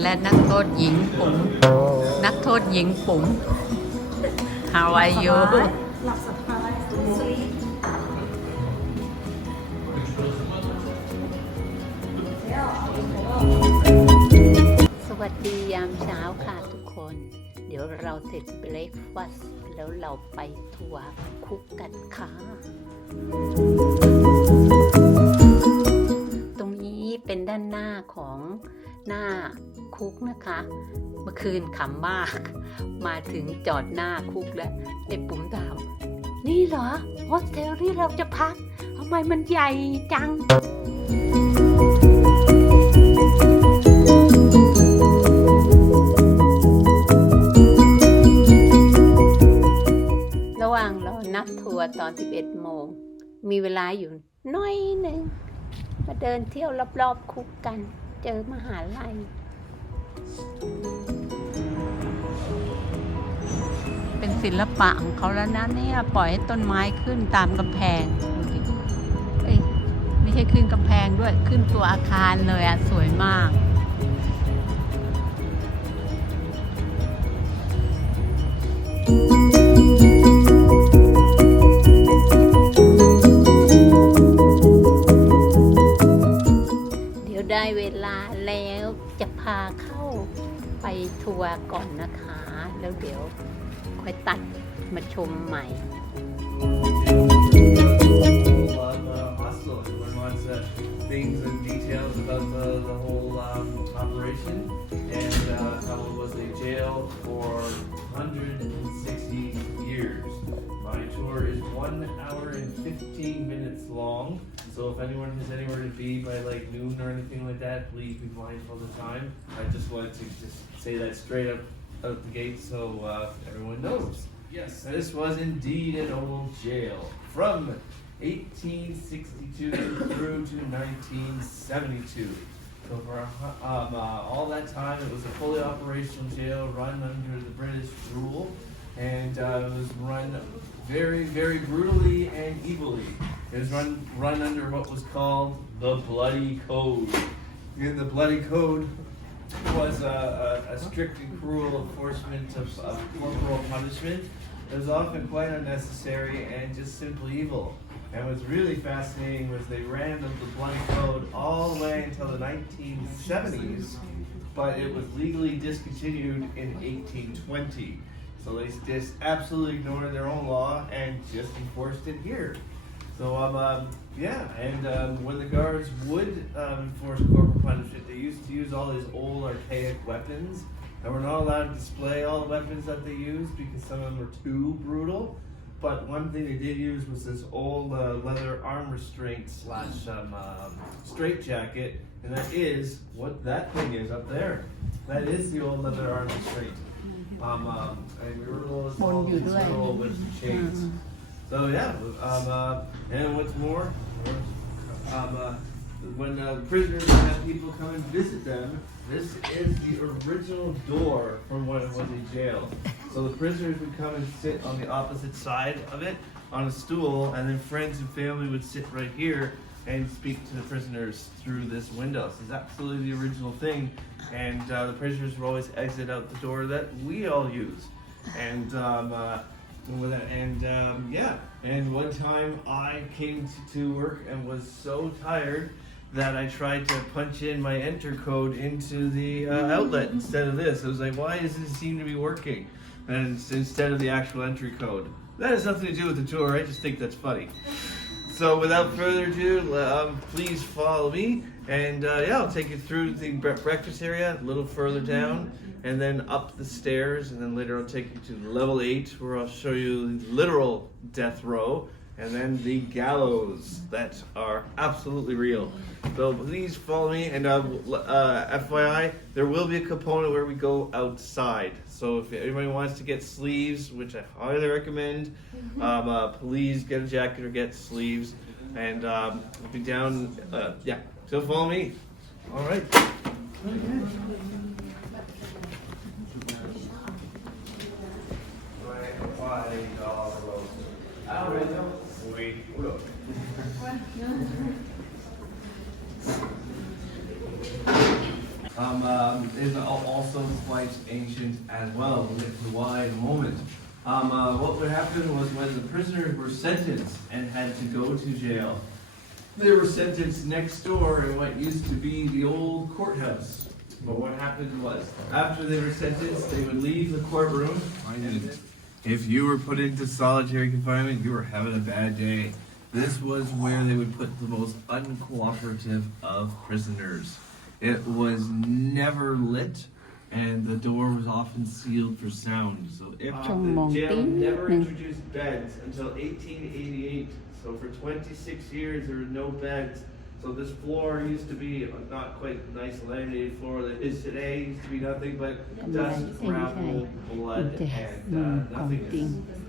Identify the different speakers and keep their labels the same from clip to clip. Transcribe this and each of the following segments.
Speaker 1: และนักโทษหญิงปุ๋มนักโทษหญิงปุ๋ม How are you
Speaker 2: หลับสบาย sleep
Speaker 1: สวัสดียามเช้าค่ะทุกคน เดี๋ยวเราเสร็จเบรกฟาสแล้วเราไปทัวร์คุกกันค่ะ ตรงนี้เป็นด้านหน้าของหน้า คุกนะคะ เมื่อคืนขำมาก มาถึงจอดหน้าคุกแล้วไอ้ปุ๋มถามนี่เหรอโฮสเทลที่เราจะพักทำไมมันใหญ่จังระหว่างรอนับทัวร์ตอน 11 โมง มีเวลาอยู่น้อยหนึ่ง มาเดินเที่ยวรอบๆคุกกัน เจอมหาลัย เป็นศิลปะของเขาแล้วนะเนี่ยปล่อยให้ต้นไม้ขึ้นตามกำแพงดูสิเอ้ยไม่ใช่ขึ้นกำแพงด้วยขึ้นตัวอาคารเลยอะสวยมากเดี๋ยวได้เวลาแล้วจะพาเข้า ทัวร์ก่อนนะคะ แล้วเดี๋ยวค่อยตัดมาชมใหม่
Speaker 3: of uh, Oslo. Everyone wants uh, things and details about the, the whole um, operation and uh, how it was a jail for 160 years. My tour is one hour and 15 minutes long. So if anyone has anywhere to be by like noon or anything like that, please be mindful of the time. I just wanted to just say that straight up out the gate so uh, everyone knows. Yes, this was indeed an old jail from 1862 through to 1972. So for um, uh, all that time, it was a fully operational jail run under the British rule, and uh, it was run very, very brutally and evilly. It was run run under what was called the Bloody Code. In the Bloody Code was a, a, a strict and cruel enforcement of, of corporal punishment. It was often quite unnecessary and just simply evil. And what's really fascinating was they ran the bloody code all the way until the 1970s, but it was legally discontinued in 1820. So they just absolutely ignored their own law and just enforced it here. So um, um yeah, and um, when the guards would um, enforce corporal punishment, they used to use all these old archaic weapons, and we're not allowed to display all the weapons that they used because some of them were too brutal. But one thing they did use was this old uh, leather arm restraint slash um, um, straight jacket, and that is what that thing is up there. That is the old leather arm restraint. Um, um, and we were able to
Speaker 1: Bồn
Speaker 3: all
Speaker 1: dữ
Speaker 3: these little with chains. So yeah, um, uh, and what's more, um, uh, when uh, prisoners have people come and visit them, this is the original door from when it was a jail. So the prisoners would come and sit on the opposite side of it on a stool, and then friends and family would sit right here and speak to the prisoners through this window. So it's absolutely the original thing, and uh, the prisoners would always exit out the door that we all use. And um, uh, and um, yeah, and one time I came to, to work and was so tired that I tried to punch in my enter code into the uh, outlet instead of this. I was like, why does this seem to be working? And instead of the actual entry code. That has nothing to do with the tour. I just think that's funny. So without further ado, um, please follow me, and uh, yeah, I'll take you through the bre- breakfast area a little further down, and then up the stairs, and then later I'll take you to level eight, where I'll show you the literal death row, and then the gallows that are absolutely real. So please follow me, and uh, uh, FYI, there will be a component where we go outside. So if anybody wants to get sleeves, which I highly recommend, um, uh, please get a jacket or get sleeves, and um, we'll be down. Uh, yeah, so follow me. All right. um, um, is al- also quite ancient as well. Why in a moment. Um, uh, what would happen was when the prisoners were sentenced and had to go to jail, they were sentenced next door in what used to be the old courthouse. But what happened was, after they were sentenced, they would leave the courtroom. If you were put into solitary confinement, you were having a bad day. This was where they would put the most uncooperative of prisoners. It was never lit, and the door was often sealed for sound. So if ah.
Speaker 1: Trong mong
Speaker 3: the jail never introduced beds until 1888. So for 26 years there were no beds. So this floor used to be not quite a nice laminated floor that is today. Used to be nothing but dust, gravel, blood, and
Speaker 1: อืม
Speaker 3: uh,
Speaker 1: ของจริง
Speaker 3: nothingness.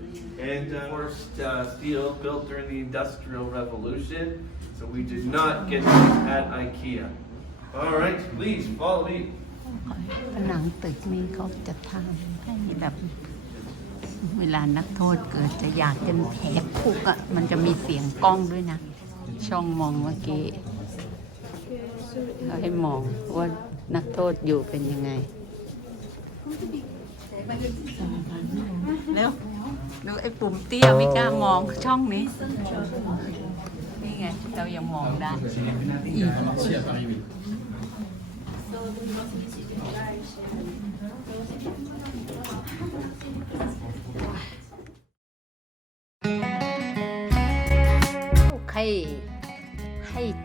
Speaker 3: And uh, forced uh, steel built during the Industrial Revolution. So we did not get these at IKEA. All right, please follow me.
Speaker 1: ผนังตึกนี้เขาจะทำให้แบบ เวลานักโทษเกิดจะอยากจะแหกคุกอ่ะ มันจะมีเสียงกล้องด้วยนะ ช่องมองเมื่อกี้เขาให้มองว่านักโทษอยู่เป็นยังไงแล้วดูไอ้ปุ่มเตี้ยไม่กล้ามองช่องนี้ นี่ไง เรายังมองได้ให้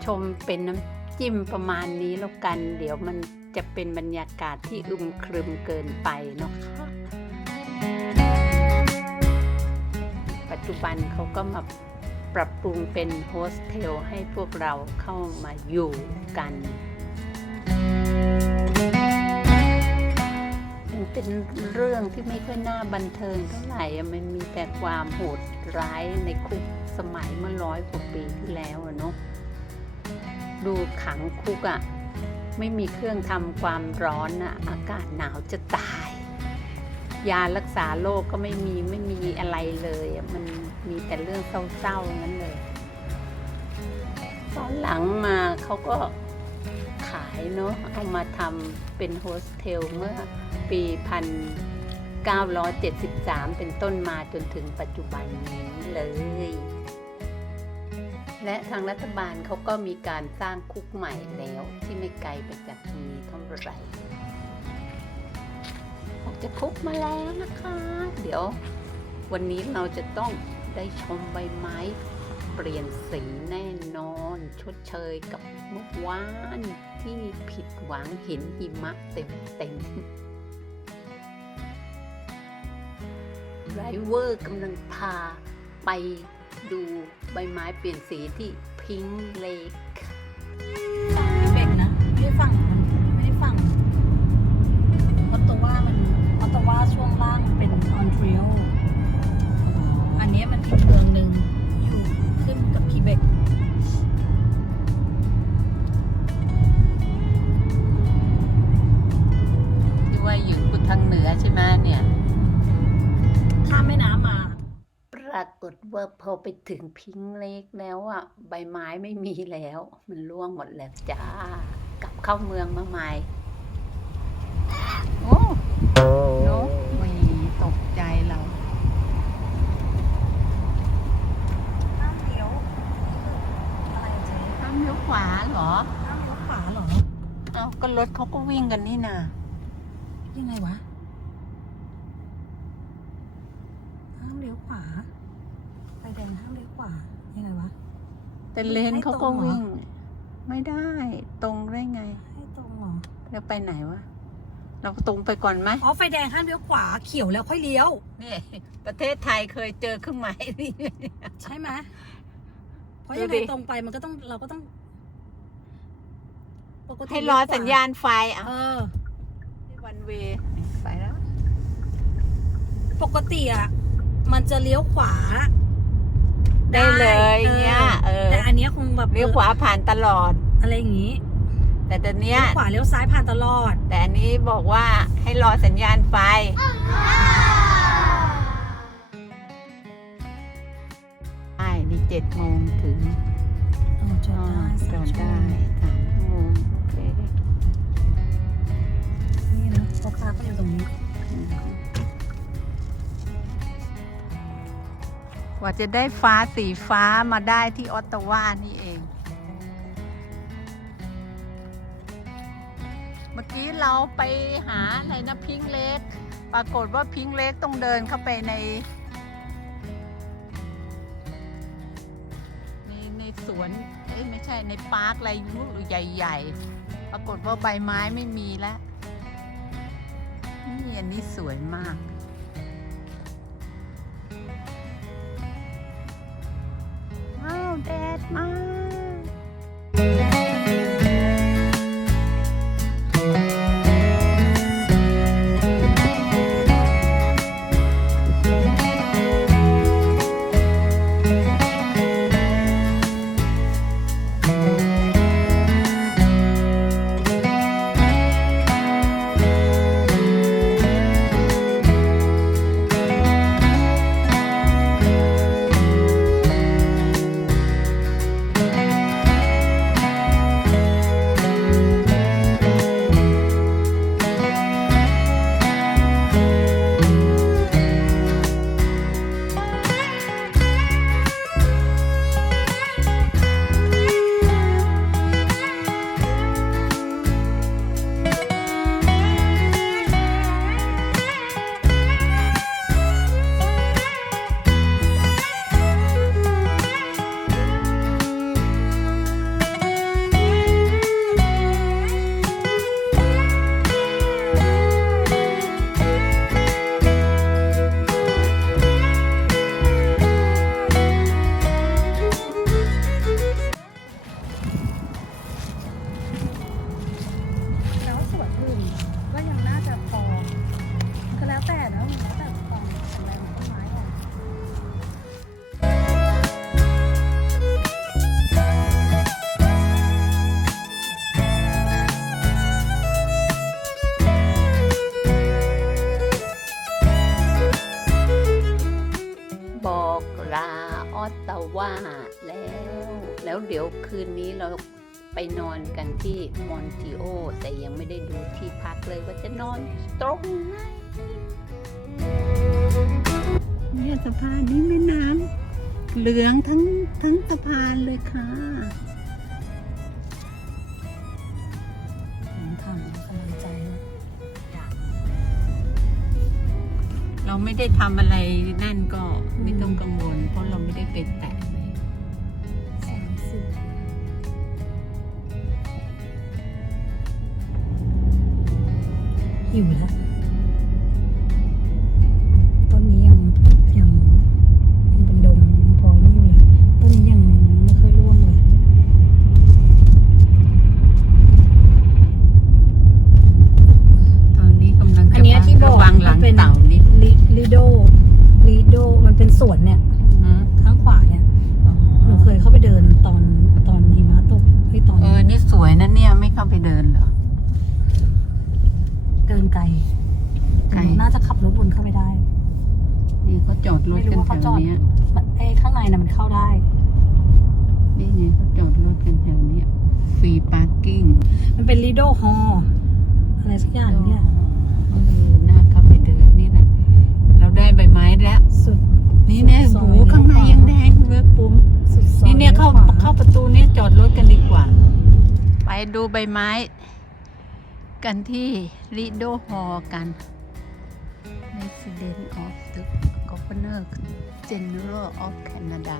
Speaker 1: ชมเป็นน้ำจิ้มประมาณนี้แล้วกัน เดี๋ยวมันจะเป็นบรรยากาศที่อึมครึมเกินไปเนาะคะปัจจุบันเขาก็มาปรับปรุงเป็นโฮสเทลให้พวกเราเข้ามาอยู่กันมันเป็นเรื่องที่ไม่ค่อยน่าบันเทิงเท่าไหร่ มันมีแต่ความโหดร้ายในคุกสมัยเมื่อร้อยกว่าปีที่แล้วอะเนาะ ดูขังคุกอะไม่มีเครื่องทำความร้อนอะอากาศหนาวจะตาย ยารักษาโรคก็ไม่มีไม่มีอะไรเลยมันมีแต่เรื่องเศร้าๆนั้นเลยตอนหลังมาเขาก็ขายเนาะเอามาทำเป็นโฮสเทลเมื่อปี1973 เป็นต้นมาจนถึงปัจจุบันนี้เลย และทางรัฐบาลเขาก็มีการสร้างคุกใหม่แล้วที่ไม่ไกลไปจากตรงนี้เท่าไหร่ออกจากคุกมาแล้วนะคะ เดี๋ยววันนี้เราจะต้องได้ชมใบไม้เปลี่ยนสีแน่นอนชดเชยกับเมื่อวานที่ผิดหวังเห็นหิมะเต็มเต็มไรเวอร์กำลังพาไป ดูใบไม้เปลี่ยนสีที่พิงค์เลก
Speaker 2: เบกนะไม่ได้ฟัง
Speaker 1: ไปถึงพิงเลกแล้วอะใบไม้ไม่มีแล้ว มันร่วงหมดแล้วจ้า กลับเข้าเมืองมาใหม่โอ้โนไม่ตกใจเรา
Speaker 2: ห้ามเลี้ยวอะไรเจ๊
Speaker 1: ห้ามเลี้ยวขวาเหรอ
Speaker 2: ห้ามเลี้ยวขวาเหรอ
Speaker 1: เอ้าก็รถเขาก็วิ่งกันนี่นา
Speaker 2: ยังไงวะห้ามเลี้ยวขวา ไฟแดงห้ามเลี้ยวขวายังไงวะ
Speaker 1: แต่เลนเขาก็วิ่ง ไม่ได้ตรงได้ไง
Speaker 2: ให้ตรงเหรอ
Speaker 1: แล้วไปไหนวะ เราตรงไปก่อนไหม
Speaker 2: อ๋อ ไฟแดงห้ามเลี้ยวขวา เขียวแล้วค่อยเลี้ยว
Speaker 1: นี่ ประเทศไทยเคยเจอเครื่องหมายนี่
Speaker 2: ใช่ไหมเพราะ
Speaker 1: ดู
Speaker 2: ยังไง
Speaker 1: ดิ
Speaker 2: ตรงไปมันก็ต้องเราก็ต้องปกติ
Speaker 1: ให้รอสัญญาณไฟอะ
Speaker 2: เออ
Speaker 1: วันเวไปแล้ว
Speaker 2: ปกติอะ มันจะเลี้ยวขวา
Speaker 1: ได้เลยเนี่ยเออ
Speaker 2: แต่อันนี้คงแบบ
Speaker 1: เลี้ยวขวาผ่านตลอด
Speaker 2: อะไรอย่างนี้
Speaker 1: แต่ตอนเนี้ย
Speaker 2: เลี้
Speaker 1: ย
Speaker 2: วขวาเลี้ยวซ้ายผ่านตลอด
Speaker 1: แต่อันนี้บอกว่าให้รอสัญญาณไฟใช่มีเจ็ดโมงถึง
Speaker 2: จอดได้
Speaker 1: จอดได้
Speaker 2: สามชั่วโมง
Speaker 1: โอเคนี่นะพ่อคาก็อยู่ตรงนี้ กว่าจะได้ฟ้าสีฟ้ามาได้ที่ออตตาวานี่เอง เมื่อกี้เราไปหาอะไรนะพิงเล็ก ปรากฏว่าพิงเล็กต้องเดินเข้าไปใน ในในสวนเอ้ยไม่ใช่ในปาร์คอะไรนู่นใหญ่ ๆ ปรากฏว่าใบไม้ไม่มีแล้วนี่อันนี้สวยมาก ว้า
Speaker 2: นอนกัน
Speaker 1: ที่มอนติโอ แต่ยังไม่ได้ดูที่พักเลยว่าจะนอนตรงไหนเนี่ยสะพานนี้แม่น้ำเหลืองทั้งทั้งสะพานเลยค่ะ
Speaker 2: ผมทำกำลังใจนะอยาก
Speaker 1: เราไม่ได้ทำอะไรนั่นก็ไม่ต้องกังวล เพราะเราไม่ได้ไปแตะ
Speaker 2: หิวแล้วต้นนี้ยังยังยังเป็นดงยังพอนี่อยู่เลยต้นนี้ยังไม่ค่อยร่วงเลย
Speaker 1: ตอนนี้กำลังจะ
Speaker 2: อันเนี้ยที่บอก
Speaker 1: ระวังหลัง
Speaker 2: มันเป็น
Speaker 1: เต่านิด
Speaker 2: ลิลิโดลิโดมันเป็นสวนเนี่ย
Speaker 1: อืม
Speaker 2: ข้างขวาเนี่ยหนูเคยเข้าไปเดินตอนตอนหิมะตกเฮ้ยตอน
Speaker 1: เออ นี่สวยนะเนี่ยไม่เข้าไปเดินเหรอ
Speaker 2: เดินไกล
Speaker 1: ไกล
Speaker 2: น่าจะขับรถวนเข้าไปได้
Speaker 1: นี่เขาจอดรถ
Speaker 2: ไม่รู้
Speaker 1: กัน
Speaker 2: ว่า
Speaker 1: แถ
Speaker 2: เขา
Speaker 1: ว
Speaker 2: จอด
Speaker 1: เนี้ย
Speaker 2: มันเอ้ยข้างในน่ะมันเข้าได้
Speaker 1: นี่ไงเขาจอดรถกันแถวเนี้ยฟรีพาร์กิ้ง
Speaker 2: มันเป็นลิโดฮอลอะไรสักอย่างเนี่ย
Speaker 1: เออน่าเข้าไปเดินนี่แหละเราได้ใบไม้แล้ว
Speaker 2: สุด
Speaker 1: นี่เนี่ย
Speaker 2: สุดซ
Speaker 1: หู
Speaker 2: อย
Speaker 1: ข้างในยังแดงเลยปุ้ม
Speaker 2: สุดซอย
Speaker 1: นี่เนี่ยเข้า
Speaker 2: ลี้วขว
Speaker 1: เข้าประตูเนี่ยจอดรถกันดีกว่า ไปดูใบไม้ กันที่ริโดฮอกัน Resident of the Governor General of Canada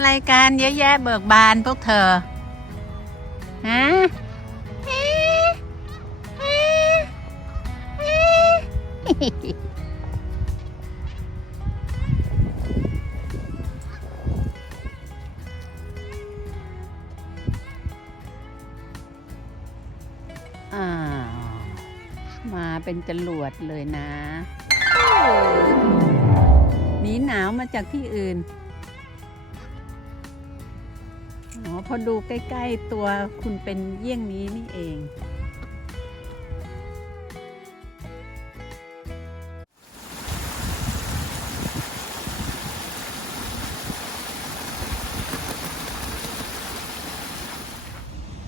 Speaker 1: ำรายการเยอะแยะเบิกบานพวกเธอฮะเอ๊ะเอ๊ะเอ๊ะอ้ามาเป็นจรวดเลยนะ หนีหนาวมาจากที่อื่น อดูใกล้ ๆ ตัวคุณเป็นเยี่ยงนี้นี่เอง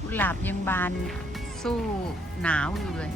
Speaker 1: กุหลาบยังบานสู้หนาวอยู่เลย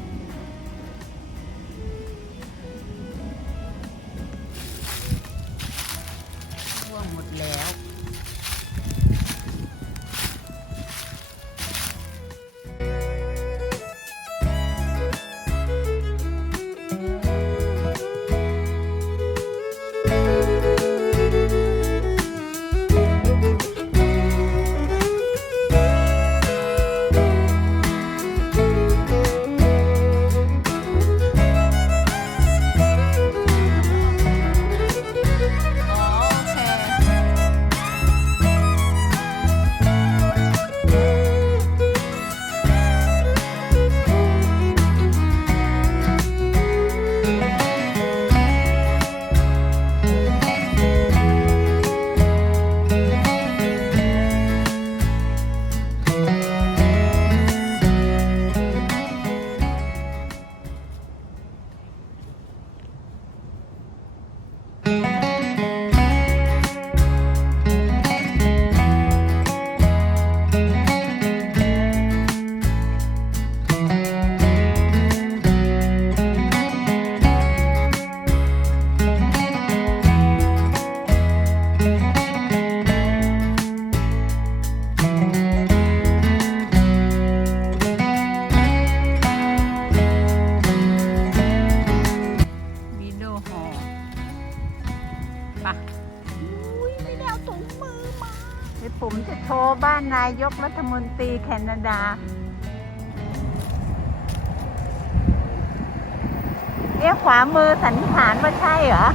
Speaker 1: แคนาดา เอ๊ะขวามือสันนิษฐานว่าใช่เหรอ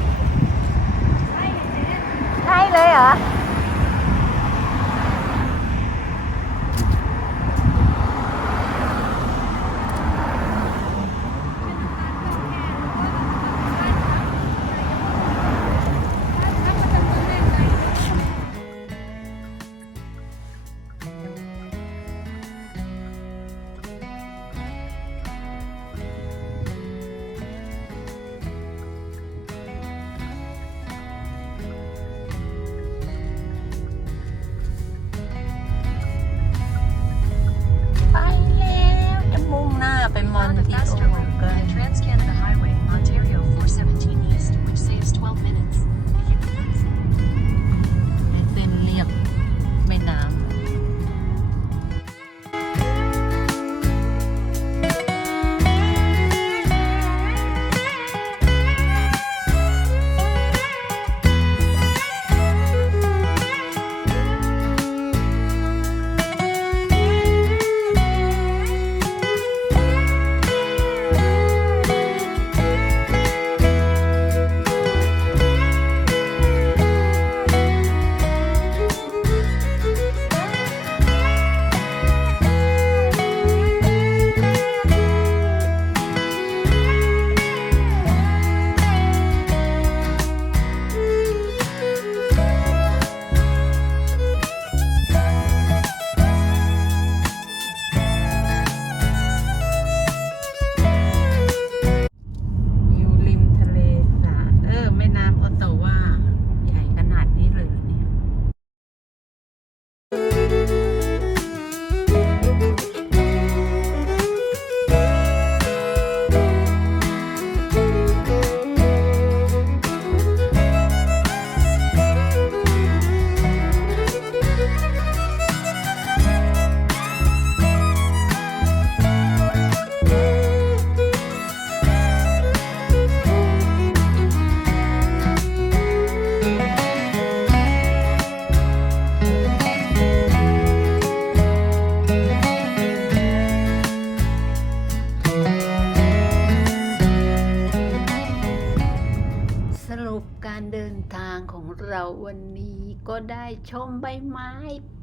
Speaker 1: ชมใบไม้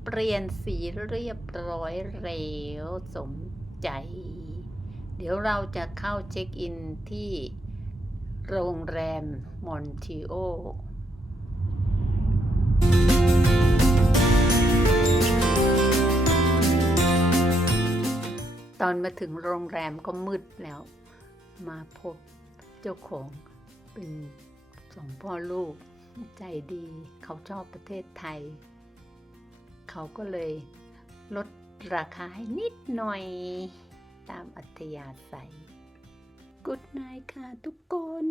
Speaker 1: เปลี่ยนสีเรียบร้อยเร็วสมใจ เดี๋ยวเราจะเข้าเช็คอินที่โรงแรมมอนติโอตอนมาถึงโรงแรมก็มืดแล้ว มาพบเจ้าของเป็นสองพ่อลูก ใจดีเขาชอบประเทศไทย เขาก็เลยลดราคาให้นิดหน่อยตามอัธยาศัย กุดนายค่ะทุกคน